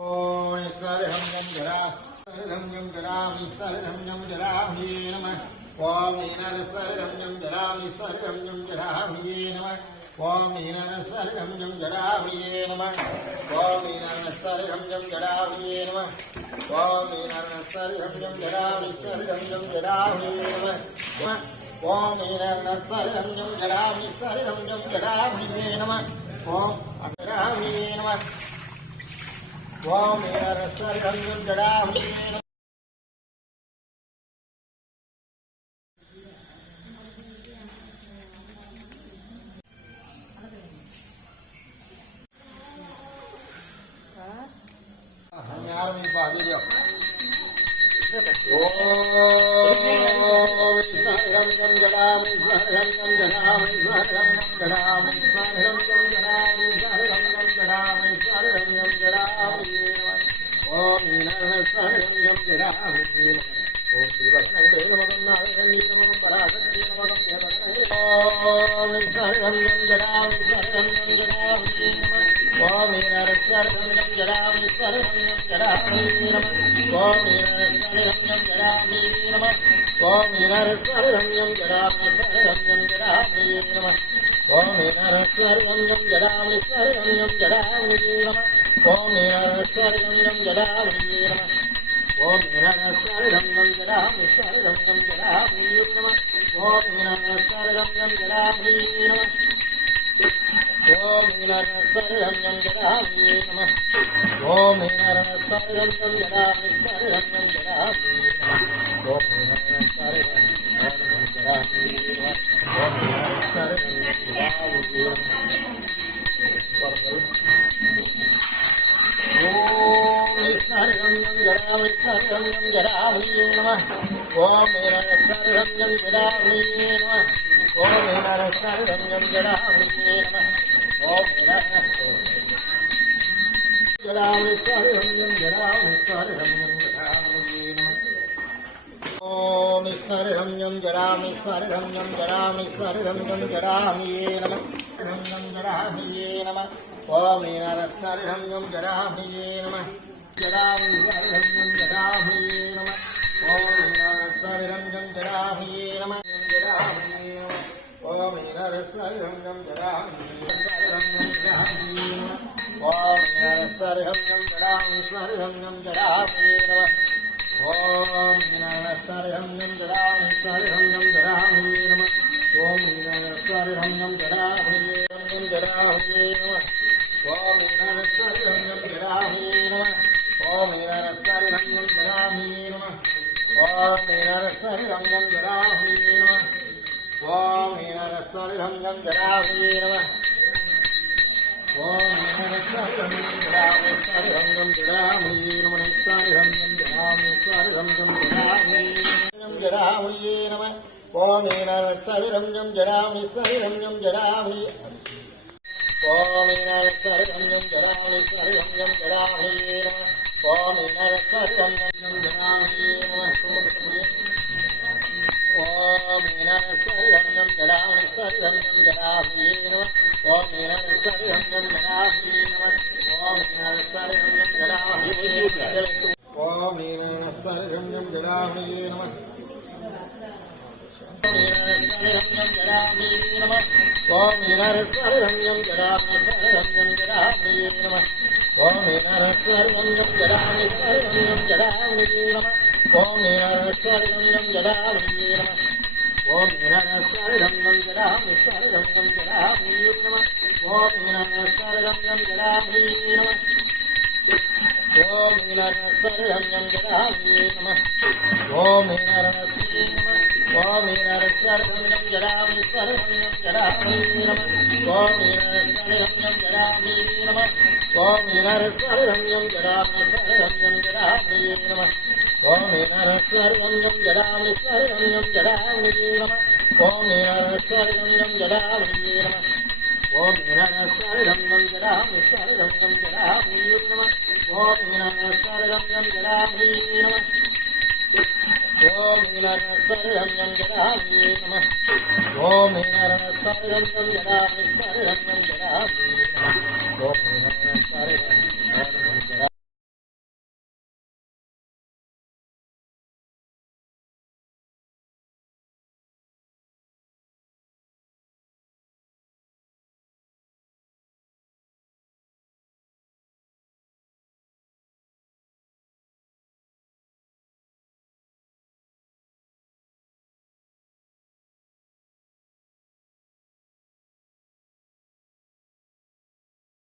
ओम सरहम्यं जरा सरहम्यं जरामि सरहम्यं जरामि नमः ओम नीनर सरहम्यं जरामि सरहम्यं जरामि नमः ओम नीनर सरहम्यं जरामि नमः ओम नीनर सरहम्यं जरामि नमः ओम नीनर सरहम्यं जरामि सरहम्यं जरामि नमः ओम नीनर सरहम्यं जरामि सरहम्यं जरामि नमः ओम जरामि नमः ओम सरहम्यं जरामि हम यार में बाजी दियो ओम सरहम्यं जरामि सरहम्यं जरामि सरहम्यं जरामि सरहम्यं जरामि सरहम्यं जरामि सरहम्यं जरामि ओम नीनर सरहम्यं जरामि ओम दिवसंगे नमः नारायणी नमः पराशक्ति नमः ओम सरहम्यं जरामि सरहम्यं जरामि नमः ओम नीनर सरहम्यं जरामि सरहम्यं जरामि नमः ओम नीनर सरहम्यं जरामि नमः ओम नीनर सरहम्यं जरामि सरहम्यं जरामि नमः ओम नीनर सरहम्यं जरामि सरहम्यं जरामि नमः ओम नीनर सरहम्यं जरामि नमः ओम नीनर सरहम्यं जरामि सरहम्यं जरामि नमः ओम नीनर सरहम्यं जरामि नमः ओम नीनर सरहम्यं जरामि नमः ओम नीनर सरहम्यं जरामि सरहम्यं जरामि नमः ओम नीनर सरहम्यं जरामि नमः ओम नीनर सरहम्यं जरामि ओम सरहम्यं जरामि सरहम्यं जरामि नमः ओम नीनर सरहम्यं जरामि नमः ओम नीनर सरहम्यं जरामि नमः ओम नीनर जरामि सरहम्यं जरामि सरहम्यं जरामि नमः ओम सरहम्यं जरामि सरहम्यं जरामि सरहम्यं जरामि नमः सरहम्यं जरामि नमः ओम नीनर सरहम्यं जरामि नमः जरामि सरहम्यं जरामि नमः ओम नीनर सरहम्यं जरामि नमः जरामि नमः ओम नीनर सरहम्यं जरामि सरहम्यं जरामि नमः ओम नीनर सरहम्यं जरामि सरहम्यं जरामि नमः ओम नीनर सरहम्यं जरामि सरहम्यं जरामि नमः ओम नीनर सरहम्यं जरामि सरहम्यं जरामि नमः ओम नीनर सरहम्यं जरामि नमः ओम नीनर सरहम्यं जरामि नमः ओम नीनर सरहम्यं जरामि नमः ओम नीनर सरहम्यं जरामि नमः ओम नीनर सरहम्यं जरामि सरहम्यं जरामि नमः सरहम्यं जरामि सरहम्यं जरामि जरामि नमः ओम नीनर सरहम्यं जरामि सरहम्यं जरामि ओम नीनर सरहम्यं जरामि सरहम्यं जरामि नमः ओम नीनर सरहम्यं जरामि नमः ओम नीनर सरहम्यं जरामि सरहम्यं जरामि नमः ओम नीनर सरहम्यं जरामि नमः ओम नीनर सरहम्यं जरामि ओम नीनर सरहम्यं जरामि नमः सरहम्यं जरामि नमः ओम नीनर सरहम्यं जरामि सरहम्यं जरामि नमः ओम नीनर सरहम्यं जरामि सरहम्यं जरामि नमः ओम नीनर सरहम्यं जरामि नमः ओम नीनर सरहम्यं जरामि सरहम्यं जरामि नमः ओम नीनर सरहम्यं जरामि नमः ओम नीनर सरहम्यं जरामि नमः ओम नीनर ओम नीनर सरहम्यं जरामि सरहम्यं जरामि नमः ओम नीनर सरहम्यं जरामि नमः ओम नीनर सरहम्यं जरामि सरहम्यं जरामि नमः ओम नीनर सरहम्यं जरामि सरहम्यं जरामि नमः ओम नीनर सरहम्यं जरामि नमः ओम नीनर सरहम्यं जरामि सरहम्यं जरामि नमः ओम नीनर सरहम्यं जरामि नमः ओम नीनर सरहम्यं जरामि नमः ओम नीनर सरहम्यं जरामि सरहम्यं